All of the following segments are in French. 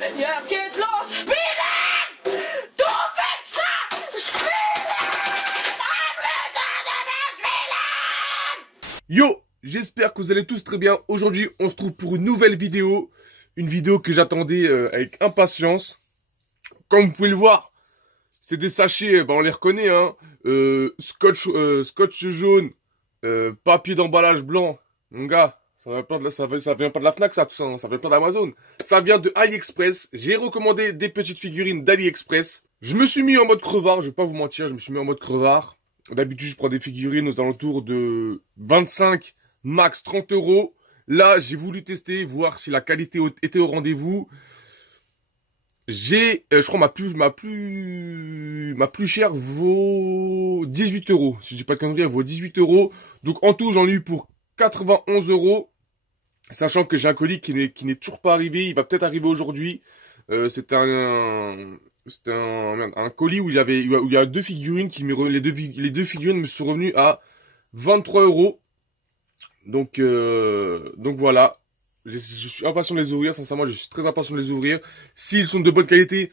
Jetzt geht's los! Spielen! Du Wichser! Spielen! Yo, j'espère que vous allez tous très bien. Aujourd'hui, on se trouve pour une nouvelle vidéo. Une vidéo que j'attendais avec impatience. Comme vous pouvez le voir, c'est des sachets, on les reconnaît, hein. Scotch jaune, papier d'emballage blanc. Mon gars, ça vient pas de la Fnac, ça, tout ça, hein. Ça vient pas d'Amazon. Ça vient de AliExpress. J'ai recommandé des petites figurines d'AliExpress. Je me suis mis en mode crevard, je vais pas vous mentir, je me suis mis en mode crevard. D'habitude, je prends des figurines aux alentours de 25, max 30 euros. Là, j'ai voulu tester, voir si la qualité était au rendez-vous. Je crois ma plus chère vaut 18 euros. Si je dis pas de conneries, elle vaut 18 euros. Donc en tout, j'en ai eu pour 91 euros. Sachant que j'ai un colis qui n'est toujours pas arrivé. Il va peut-être arriver aujourd'hui. C'est un colis où il y a deux figurines les deux figurines me sont revenues à 23 euros. Donc voilà. Je suis impatient de les ouvrir, sincèrement, je suis très impatient de les ouvrir. S'ils sont de bonne qualité,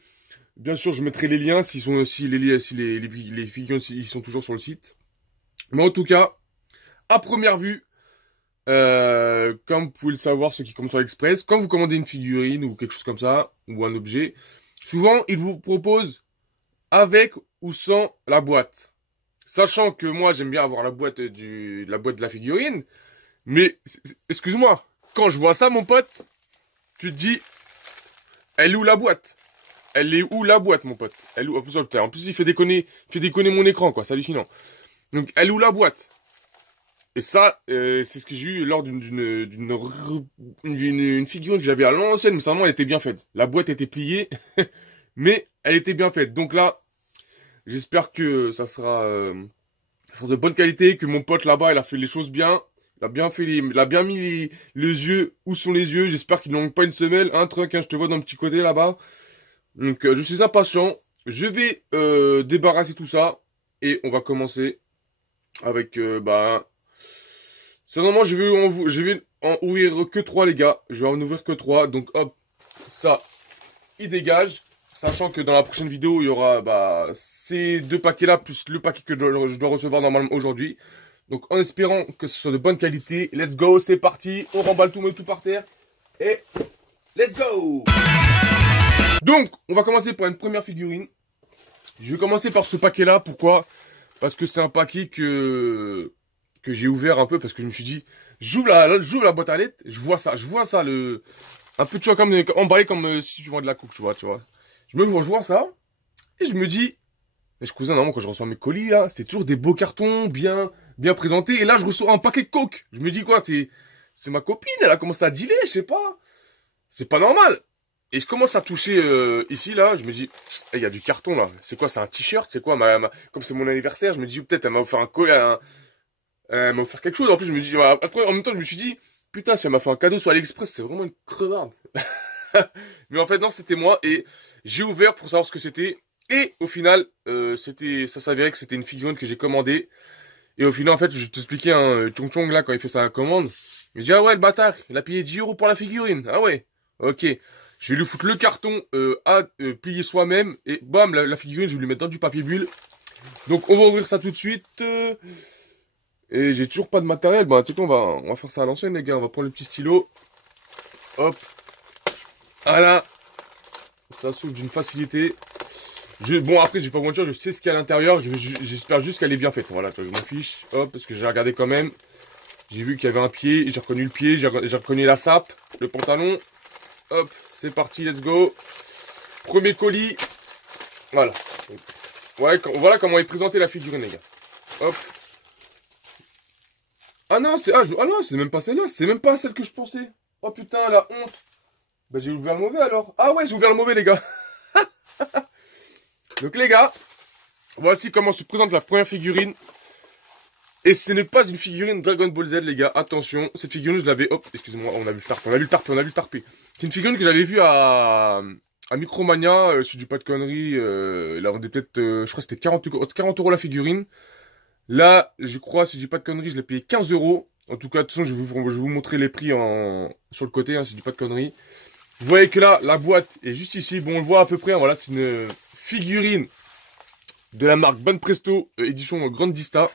bien sûr, je mettrai les liens, si les figurines ils sont toujours sur le site. Mais en tout cas, à première vue, comme vous pouvez le savoir, ceux qui commandent sur AliExpress, quand vous commandez une figurine ou quelque chose comme ça, ou un objet, souvent, ils vous proposent avec ou sans la boîte. Sachant que moi, j'aime bien avoir la boîte de la figurine, mais, excuse-moi, quand je vois ça, mon pote, tu te dis, elle est où la boîte? Elle est où la boîte, mon pote? Elle est où? En plus, il fait déconner mon écran, quoi, c'est hallucinant. Donc, elle est où la boîte? Et ça, c'est ce que j'ai eu lors d'une figurine que j'avais à l'ancienne, mais seulement elle était bien faite. La boîte était pliée, mais elle était bien faite. Donc là, j'espère que ça sera de bonne qualité, que mon pote là-bas, il a fait les choses bien. Il a bien mis les yeux. Où sont les yeux? J'espère qu'il ne manque pas une semelle. Un truc, hein, je te vois dans le petit côté là-bas. Donc, je suis impatient. Je vais débarrasser tout ça. Et on va commencer avec, Seulement, je vais en ouvrir que 3, les gars. Je vais en ouvrir que 3. Donc, hop, ça, il dégage. Sachant que dans la prochaine vidéo, il y aura ces deux paquets-là, plus le paquet que je dois recevoir normalement aujourd'hui. Donc en espérant que ce soit de bonne qualité, let's go, c'est parti, on remballe tout, met tout par terre, et let's go. Donc, on va commencer par une première figurine. Je vais commencer par ce paquet-là, pourquoi? Parce que c'est un paquet que j'ai ouvert un peu, parce que je me suis dit, j'ouvre la boîte à lettres, je vois ça, un peu, tu vois, comme emballé comme si tu vends de la coupe, tu vois. Je vois ça, et je me dis, mais cousin, normalement, quand je reçois mes colis, là, c'est toujours des beaux cartons, bien présentés. Et là, je reçois un paquet de coke. Je me dis quoi, c'est ma copine, elle a commencé à dealer, je sais pas. C'est pas normal. Et je commence à toucher, ici, là, je me dis, il y a du carton, là. C'est quoi, c'est un t-shirt? C'est quoi, comme c'est mon anniversaire, je me dis, peut-être, elle m'a offert elle m'a offert quelque chose. En plus, je me dis, après, en même temps, je me suis dit, putain, si elle m'a fait un cadeau sur AliExpress, c'est vraiment une crevarde. Mais en fait, non, c'était moi, et j'ai ouvert pour savoir ce que c'était. Et au final, ça s'avérait que c'était une figurine que j'ai commandée. Et au final, en fait, je t'expliquais un Chong Chong là, quand il fait sa commande. Il dit, ah ouais, le bâtard, il a payé 10 euros pour la figurine. Ah ouais, ok. Je vais lui foutre le carton à plier soi-même. Et bam, la figurine, je vais lui mettre dans du papier bulle. Donc, on va ouvrir ça tout de suite. Et j'ai toujours pas de matériel. Tu sais quoi, on va faire ça à l'ancienne, les gars. On va prendre le petit stylo. Hop. Voilà. Ça s'ouvre d'une facilité. Bon, après, je vais pas vous mentir, je sais ce qu'il y a à l'intérieur. J'espère juste qu'elle est bien faite. Voilà, je m'en fiche. Hop, parce que j'ai regardé quand même. J'ai vu qu'il y avait un pied. J'ai reconnu le pied. J'ai reconnu la sape. Le pantalon. Hop, c'est parti, let's go. Premier colis. Voilà. Ouais, voilà comment est présentée la figurine, les gars. Hop. Ah non, c'est même pas celle-là. C'est même pas celle que je pensais. Oh putain, la honte. J'ai ouvert le mauvais alors. Ah ouais, j'ai ouvert le mauvais, les gars. Donc les gars, voici comment se présente la première figurine. Et ce n'est pas une figurine Dragon Ball Z, les gars. Attention, cette figurine, je l'avais... Hop, excusez-moi, on a vu le tarpé. C'est une figurine que j'avais vue à Micromania, si je dis pas de conneries. Là, on est peut-être... je crois que c'était 40 euros la figurine. Là, je crois, si je dis pas de conneries, je l'ai payé 15 euros. En tout cas, de toute façon, je vais vous montrer les prix sur le côté, hein, si je dis pas de conneries. Vous voyez que là, la boîte est juste ici. Bon, on le voit à peu près. Hein, voilà, c'est une figurine de la marque Banpresto, édition Grande Dista.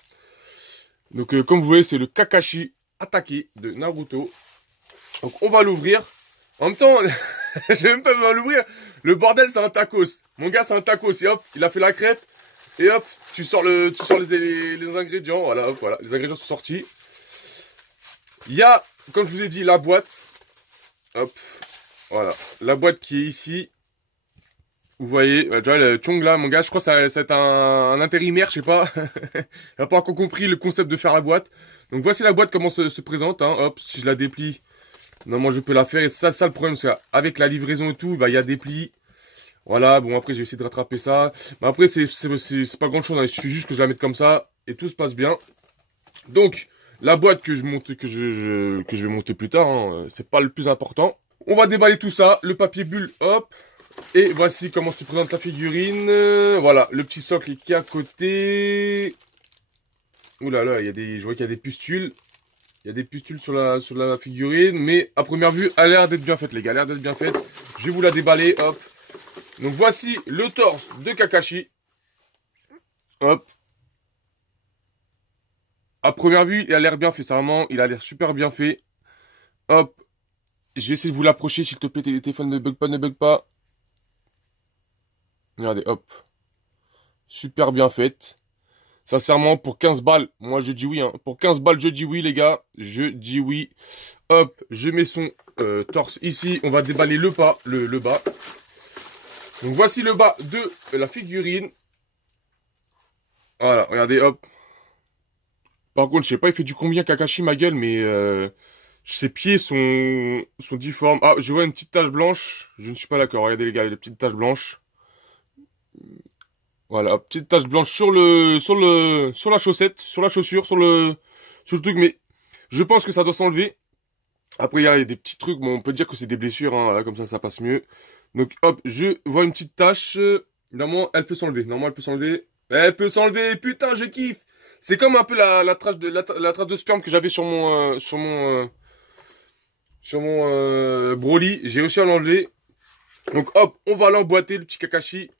Donc, comme vous voyez, c'est le Kakashi attaqué de Naruto. Donc, on va l'ouvrir. En même temps, j'ai même pas besoin de l'ouvrir. Le bordel, c'est un tacos. Mon gars, c'est un tacos. Et hop, il a fait la crêpe. Et hop, tu sors les ingrédients. Voilà, hop, voilà, les ingrédients sont sortis. Il y a, comme je vous ai dit, la boîte. Hop, voilà, la boîte qui est ici. Vous voyez, déjà le Chong là, mon gars, je crois que c'est un intérimaire, je sais pas. Il n'a pas encore compris le concept de faire la boîte. Donc voici la boîte comment se présente. Hein. Hop, si je la déplie, normalement je peux la faire. Et ça le problème, c'est avec la livraison et tout, bah il y a des plis. Voilà, bon après je vais essayer de rattraper ça. Mais après c'est pas grand chose, hein. Il suffit juste que je la mette comme ça et tout se passe bien. Donc la boîte que je monte, que je vais monter plus tard, hein, c'est pas le plus important. On va déballer tout ça, le papier bulle, hop. Et voici comment se présente la figurine. Voilà, le petit socle qui est à côté. Ouh là là, je vois qu'il y a des pustules. Il y a des pustules sur la figurine. Mais à première vue, elle a l'air d'être bien faite, les gars. Elle a l'air d'être bien faite. Je vais vous la déballer, hop. Donc voici le torse de Kakashi. Hop. À première vue, il a l'air bien fait, sincèrement. Il a l'air super bien fait. Hop. Je vais essayer de vous l'approcher, s'il te plaît. Les téléphones ne bug pas, ne bug pas. Regardez, hop. Super bien faite. Sincèrement, pour 15 balles, moi je dis oui. Hein. Pour 15 balles, je dis oui, les gars. Je dis oui. Hop, je mets son torse ici. On va déballer le bas. Donc voici le bas de la figurine. Voilà, regardez, hop. Par contre, je sais pas, il fait du combien Kakashi, ma gueule, mais ses pieds sont difformes. Ah, je vois une petite tache blanche. Je ne suis pas d'accord. Regardez, les gars, les petites taches blanches. Voilà, petite tache blanche sur la chaussette, sur la chaussure, sur le truc, mais je pense que ça doit s'enlever. Après, il y a des petits trucs, bon, on peut dire que c'est des blessures, hein, voilà, comme ça passe mieux. Donc, hop, je vois une petite tache. Normalement, elle peut s'enlever. Elle peut s'enlever, putain, je kiffe. C'est comme un peu la trace de sperme que j'avais sur mon Broly. J'ai réussi à l'enlever. Donc, hop, on va l'emboîter, le petit Kakashi.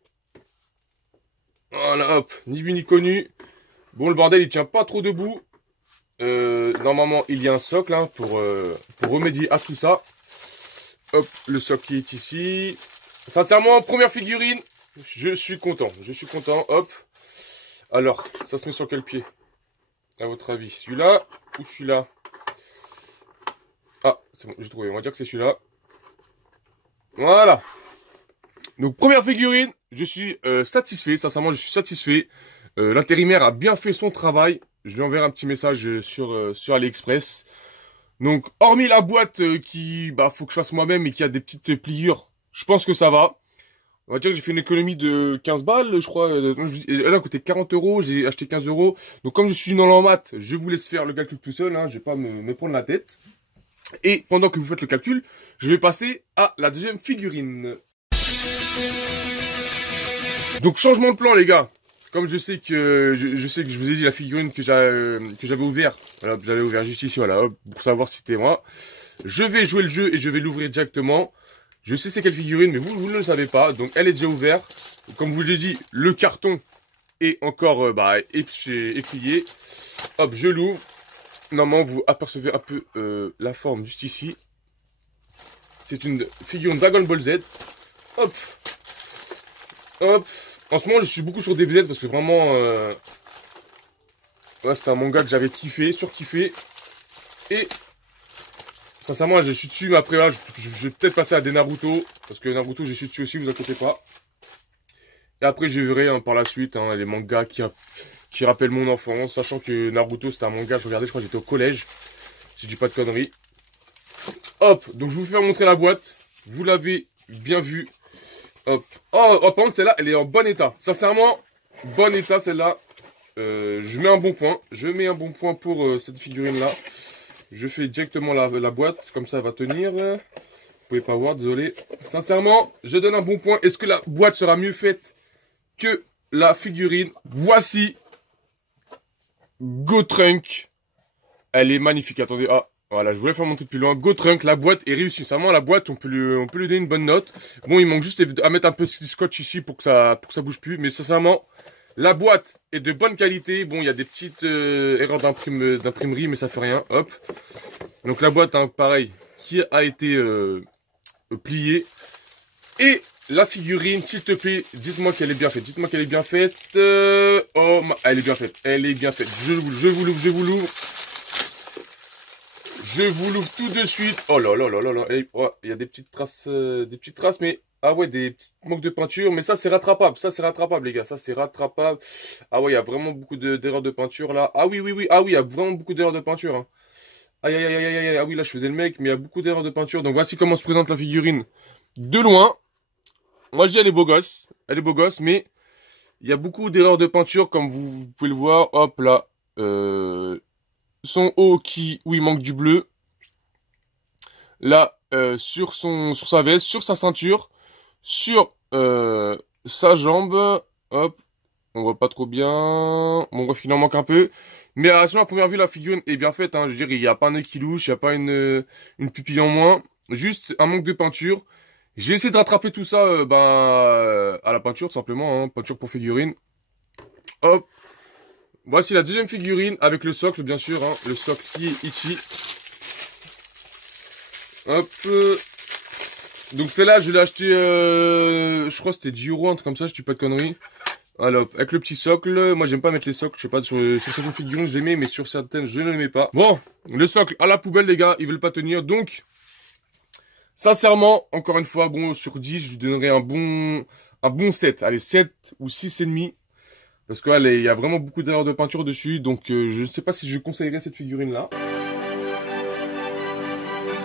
Voilà, hop, ni vu ni connu. Bon, le bordel, il tient pas trop debout. Normalement, il y a un socle hein, pour remédier à tout ça. Hop, le socle qui est ici. Sincèrement, première figurine, je suis content. Hop. Alors, ça se met sur quel pied? À votre avis, celui-là ou celui-là? Ah, c'est bon, j'ai trouvé. On va dire que c'est celui-là. Voilà. Donc, première figurine, je suis satisfait. Sincèrement, je suis satisfait. L'intérimaire a bien fait son travail. Je lui enverrai un petit message sur AliExpress. Donc, hormis la boîte faut que je fasse moi-même et qui a des petites pliures, je pense que ça va. On va dire que j'ai fait une économie de 15 balles, je crois. Elle a coûté 40 euros, j'ai acheté 15 euros. Donc, comme je suis nul en maths, je vous laisse faire le calcul tout seul. Hein, je vais pas me prendre la tête. Et pendant que vous faites le calcul, je vais passer à la deuxième figurine. Donc, changement de plan, les gars. Comme je sais que je vous ai dit la figurine que j'avais ouvert, voilà, j'avais ouvert juste ici, voilà, hop, pour savoir si c'était moi. Je vais jouer le jeu et je vais l'ouvrir directement. Je sais c'est quelle figurine, mais vous ne le savez pas, donc elle est déjà ouverte. Comme je vous l'ai dit, le carton est encore éplié. Hop, je l'ouvre. Normalement, vous apercevez un peu la forme juste ici. C'est une figurine Dragon Ball Z. Hop, hop. En ce moment, je suis beaucoup sur DBZ parce que vraiment, ouais, c'est un manga que j'avais surkiffé. Et sincèrement, je suis dessus, mais après, là, je vais peut-être passer à des Naruto. Parce que Naruto, je suis dessus aussi, vous inquiétez pas. Et après, je verrai hein, par la suite hein, les mangas qui rappellent mon enfance. Sachant que Naruto, c'était un manga, je regardais, je crois que j'étais au collège. Si je dis pas de conneries. Hop, donc je vais vous faire montrer la boîte. Vous l'avez bien vu. Hop. Oh, par contre, celle-là, elle est en bon état. Sincèrement, bon état, celle-là. Je mets un bon point. Je mets un bon point pour cette figurine-là. Je fais directement la boîte. Comme ça, elle va tenir. Vous pouvez pas voir, désolé. Sincèrement, je donne un bon point. Est-ce que la boîte sera mieux faite que la figurine? Voici Gotrunk. Elle est magnifique. Attendez. Ah, Voilà, je voulais faire montrer plus loin. Go Trunk, la boîte est réussie. Vraiment, la boîte, on peut lui donner une bonne note. Bon, il manque juste à mettre un peu de scotch ici pour que ça bouge plus. Mais sincèrement, la boîte est de bonne qualité. Bon, il y a des petites erreurs d'imprimerie, mais ça fait rien. Hop. Donc la boîte, hein, pareil, qui a été pliée. Et la figurine, s'il te plaît, dites-moi qu'elle est bien faite. Dites-moi qu'elle est bien faite. Oh, elle est bien faite. Elle est bien faite. Je vous l'ouvre, je vous l'ouvre. Je vous l'ouvre tout de suite. Oh là là là là là. Oh, il y a des petites traces, mais ah ouais, des petits manques de peinture. Mais ça, c'est rattrapable. Ça, c'est rattrapable, les gars. Ça, c'est rattrapable. Ah ouais, il y a vraiment beaucoup d'erreurs de peinture là. Ah oui, oui, oui. Ah oui, il y a vraiment beaucoup d'erreurs de peinture. Hein. Aïe, aïe, aïe, aïe, aïe. Ah oui, là, je faisais le mec, mais il y a beaucoup d'erreurs de peinture. Donc voici comment se présente la figurine de loin. Moi, je dis elle est beau gosse. Elle est beau gosse, mais il y a beaucoup d'erreurs de peinture, comme vous pouvez le voir. Hop là. Son haut où il manque du bleu. Là, sur sa veste, sur sa ceinture, sur sa jambe. Hop, on voit pas trop bien. Bon, bref, il en manque un peu. Mais sur la première vue, la figurine est bien faite. Hein. Je veux dire, il n'y a pas un œil qui louche, il n'y a pas une pupille en moins. Juste un manque de peinture. J'ai essayé de rattraper tout ça à la peinture, tout simplement. Hein. Peinture pour figurine. Hop. Voici la deuxième figurine avec le socle, bien sûr. Hein. Le socle qui est ici. Hop. Donc celle-là, je l'ai acheté, je crois que c'était 10 €, un truc comme ça, je dis pas de conneries. Alors, avec le petit socle. Moi, j'aime pas mettre les socles. Je sais pas, sur certaines figurines, je les mets, mais sur certaines, je ne les mets pas. Bon, le socle à la poubelle, les gars. Ils veulent pas tenir. Donc, sincèrement, encore une fois, bon, sur 10, je lui donnerais un bon 7. Allez, 7 ou 6,5. Parce que là, il y a vraiment beaucoup d'erreurs de peinture dessus. Donc, je ne sais pas si je conseillerais cette figurine-là.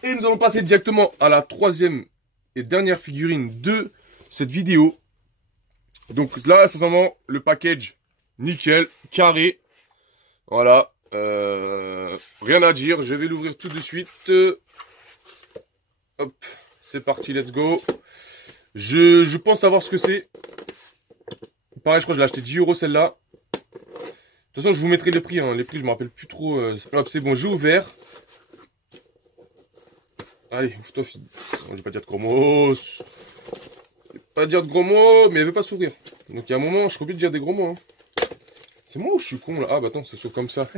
Et nous allons passer directement à la troisième et dernière figurine de cette vidéo. Donc là, sincèrement, le package, nickel, carré. Voilà. Rien à dire. Je vais l'ouvrir tout de suite. Hop. C'est parti, let's go. Je pense savoir ce que c'est. Pareil, je crois que je l'ai acheté 10 € celle-là. De toute façon, je vous mettrai les prix. Hein. Les prix, je me rappelle plus trop. Hop, c'est bon, j'ai ouvert. Allez, ouvre-toi, fille. Je vais pas dire de gros mots. Je vais pas dire de gros mots, mais elle veut pas s'ouvrir. Donc il y a un moment, je suis obligé de dire des gros mots. Hein. C'est moi ou je suis con là? Ah bah attends, ça s'ouvre comme ça.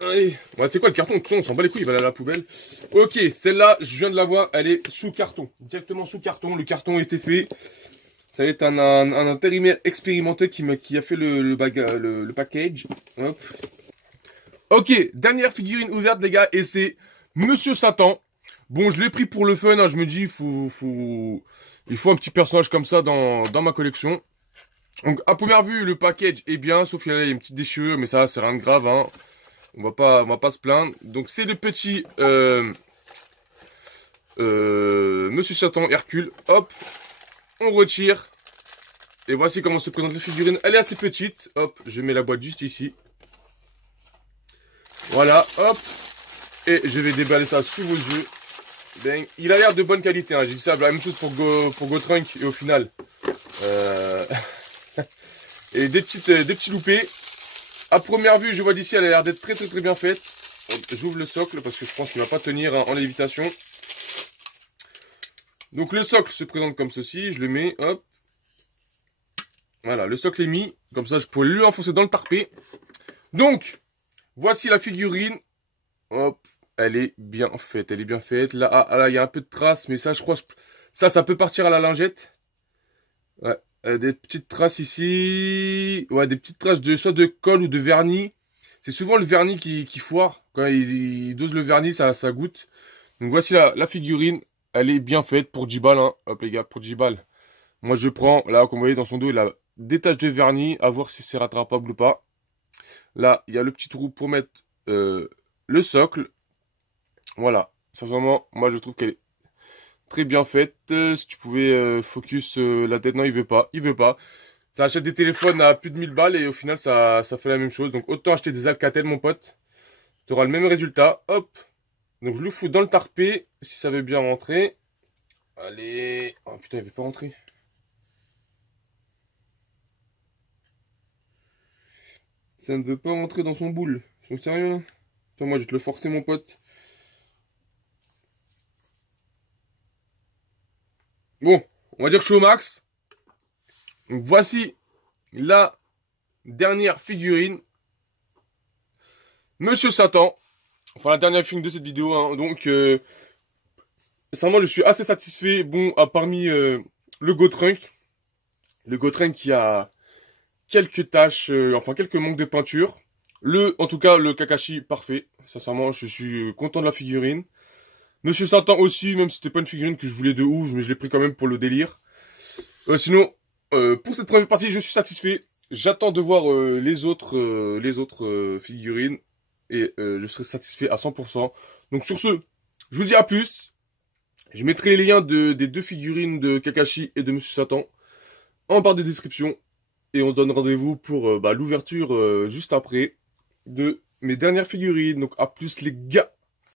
Allez. Bon, tu sais quoi, le carton, de toute façon, on s'en bat les couilles, il va aller à la poubelle. Ok, celle-là, je viens de la voir, elle est sous carton. Directement sous carton, le carton a été fait. Ça va être un intérimaire expérimenté qui a fait le package. Hop. Ok, dernière figurine ouverte, les gars, et c'est Monsieur Satan. Bon, je l'ai pris pour le fun, hein, je me dis, il faut un petit personnage comme ça dans ma collection. Donc, à première vue, le package est bien, sauf qu'il y a une petite déchirure, mais ça, c'est rien de grave, hein. On va pas se plaindre. Donc, c'est le petit Monsieur Satan Hercule. Hop, on retire. Et voici comment se présente la figurine. Elle est assez petite. Hop, je mets la boîte juste ici. Voilà, hop. Et je vais déballer ça sous vos yeux. Ben, il a l'air de bonne qualité. Hein. J'ai dit ça, la même chose pour Go Trunk. Et au final, et des petits loupés. À première vue, je vois d'ici, elle a l'air d'être très bien faite. J'ouvre le socle parce que je pense qu'il ne va pas tenir en lévitation. Donc le socle se présente comme ceci. Je le mets, hop. Voilà, le socle est mis. Comme ça, je pourrais lui enfoncer dans le tarpé. Donc, voici la figurine. Hop, elle est bien faite. Elle est bien faite. Là, il y a un peu de traces, mais ça, je crois, ça peut partir à la lingette. Ouais, des petites traces ici. Ouais, des petites traces soit de colle ou de vernis. C'est souvent le vernis qui foire. Quand il dose le vernis, ça goûte. Donc voici la figurine. Elle est bien faite pour 10 balles. Hein. Hop les gars, pour 10 balles. Moi je prends, là comme vous voyez dans son dos, il a des taches de vernis. À voir si c'est rattrapable ou pas. Là, il y a le petit trou pour mettre le socle. Voilà. Sincèrement, moi je trouve qu'elle est très bien faite. Si tu pouvais focus la tête, non il veut pas. Il veut pas. Ça achète des téléphones à plus de 1000 balles et au final ça fait la même chose. Donc autant acheter des Alcatel mon pote. Tu auras le même résultat. Hop. Donc je le fous dans le tarpé. Si ça veut bien rentrer. Allez. Oh putain il veut pas rentrer. Ça ne veut pas rentrer dans son boule. Ils sont sérieux là? Attends moi je vais te le forcer mon pote. Bon, on va dire que je suis au max. Donc voici la dernière figurine. Monsieur Satan. Enfin, la dernière figurine de cette vidéo. Hein. Donc, sincèrement, je suis assez satisfait. Bon, parmi le Gotrunk. Le Gotrunk qui a quelques taches, enfin quelques manques de peinture. En tout cas, le Kakashi, parfait. Sincèrement, je suis content de la figurine. Monsieur Satan aussi, même si c'était pas une figurine que je voulais de ouf, mais je l'ai pris quand même pour le délire. Sinon, pour cette première partie, je suis satisfait. J'attends de voir les autres figurines et je serai satisfait à 100%. Donc sur ce, je vous dis à plus. Je mettrai les liens des deux figurines de Kakashi et de Monsieur Satan en barre de description. Et on se donne rendez-vous pour l'ouverture juste après de mes dernières figurines. Donc à plus les gars.